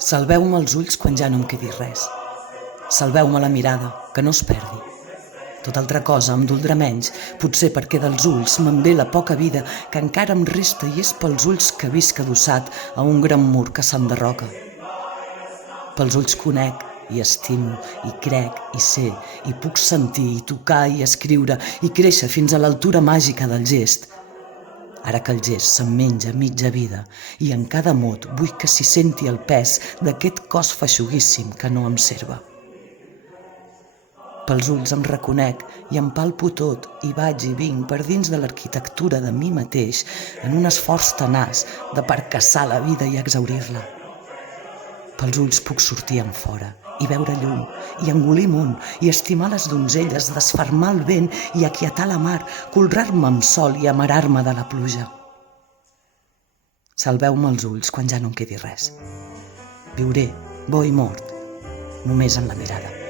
Salveu-me els ulls quan ja no em quedi res. Salveu-me la mirada, que no es perdi. Tota altra cosa em doldrà menys, potser perquè dels ulls me'n ve la poca vida que encara em resta i és pels ulls que visc adossat a un gran mur que s'enderroca. Pels ulls conec i estimo, i crec, i sé, i puc sentir, i tocar, i escriure, i créixer fins a l'altura màgica del gest. Ara que el gest se'm menja mitja vida i en cada mot vull que s'hi senti el pes d'aquest cos feixuguíssim que no em serva. Pels ulls em reconec i em palpo tot i vaig i vinc per dins de l'arquitectura de mi mateix en un esforç tenaç de percaçar la vida i exaurir-la. Pels ulls puc sortir enfora i veure llum i engolir món i estimar les donzelles, desfermar el vent i aquietar la mar, colrar-me amb sol i amarar-me de la pluja. Salveu-me els ulls quan ja no em quedi res. Viuré, bo i mort, només en la mirada.